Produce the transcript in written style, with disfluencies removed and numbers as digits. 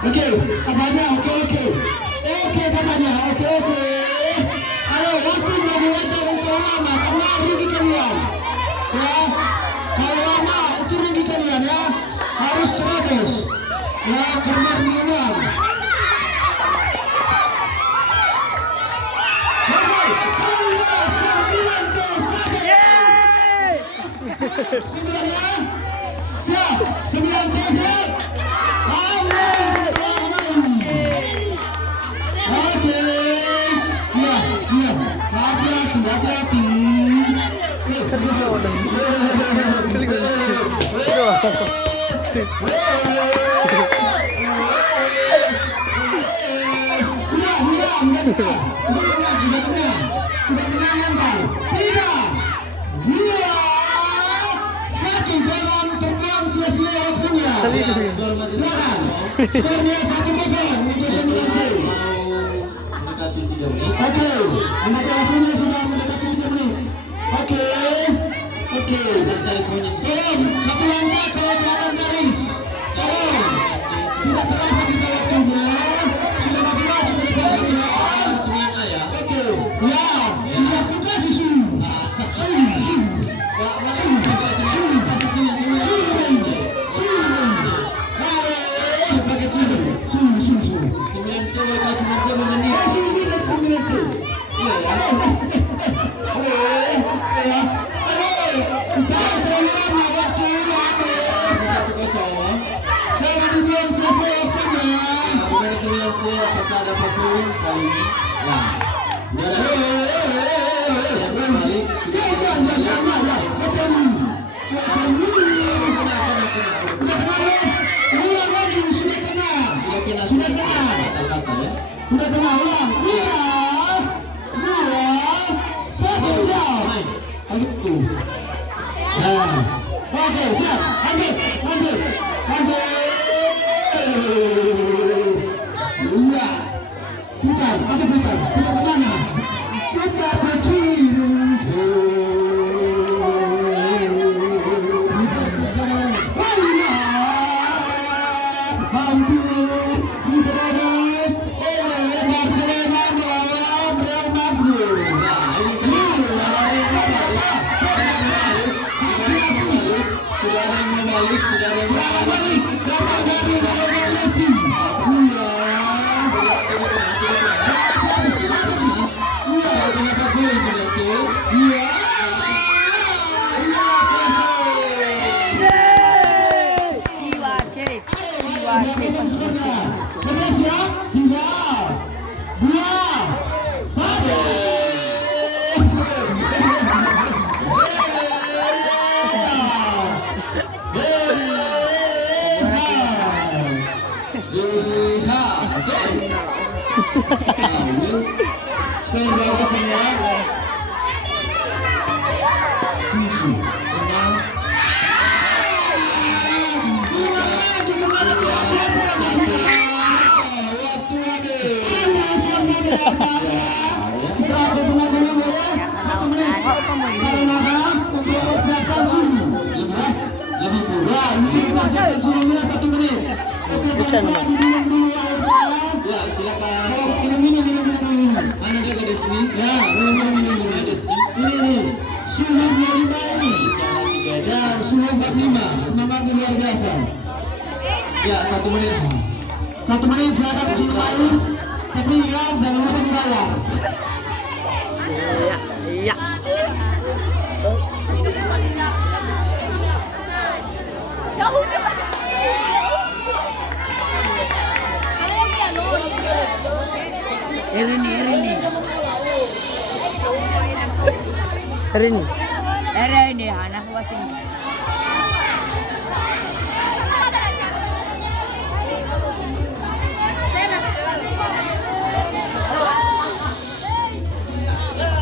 Oke, katanya oke. Oke katanya, oke. Ayo, waktu memulai jalan lama, karena rugi kalian. Ya, kalau lama itu rugi kalian ya. Harus terus. Ya, karena menang. Oke, 9 C siap. Amin. Oke. Iya. Hati-hati. Skornya 1-0 untuk Sembilan. Oke, waktunya sudah mendekati 3 menit. Oke. Tolong satu langkah ke belakang garis. Tolong. Tidak terasa kita waktunya. Sudah maju ke depan ya. Oke. Ya, tidak kasih su. Apakah dapat poin kali ini? Nah, balik sudah kena ulang. Oke, siap. Lanjut. Putar petanya. Putar ke kiri. Hampir diterobos oleh Barcelona melawan Real Madrid. Sudah ada yang balik. Dapat dari Lionel Messi. Skor berapa semua? 7, 1 menit. Ya, silakan. Minum. Mana jaga di sini? Ya, minum di sini. Ini. Suhu 25 ini. Ya, suhu 45. Semangat luar biasa. Ya, 1 menit. 1 menit silakan minum air. Tapi ya, jangan lupa dibayar. Iya. Ini anak wasit.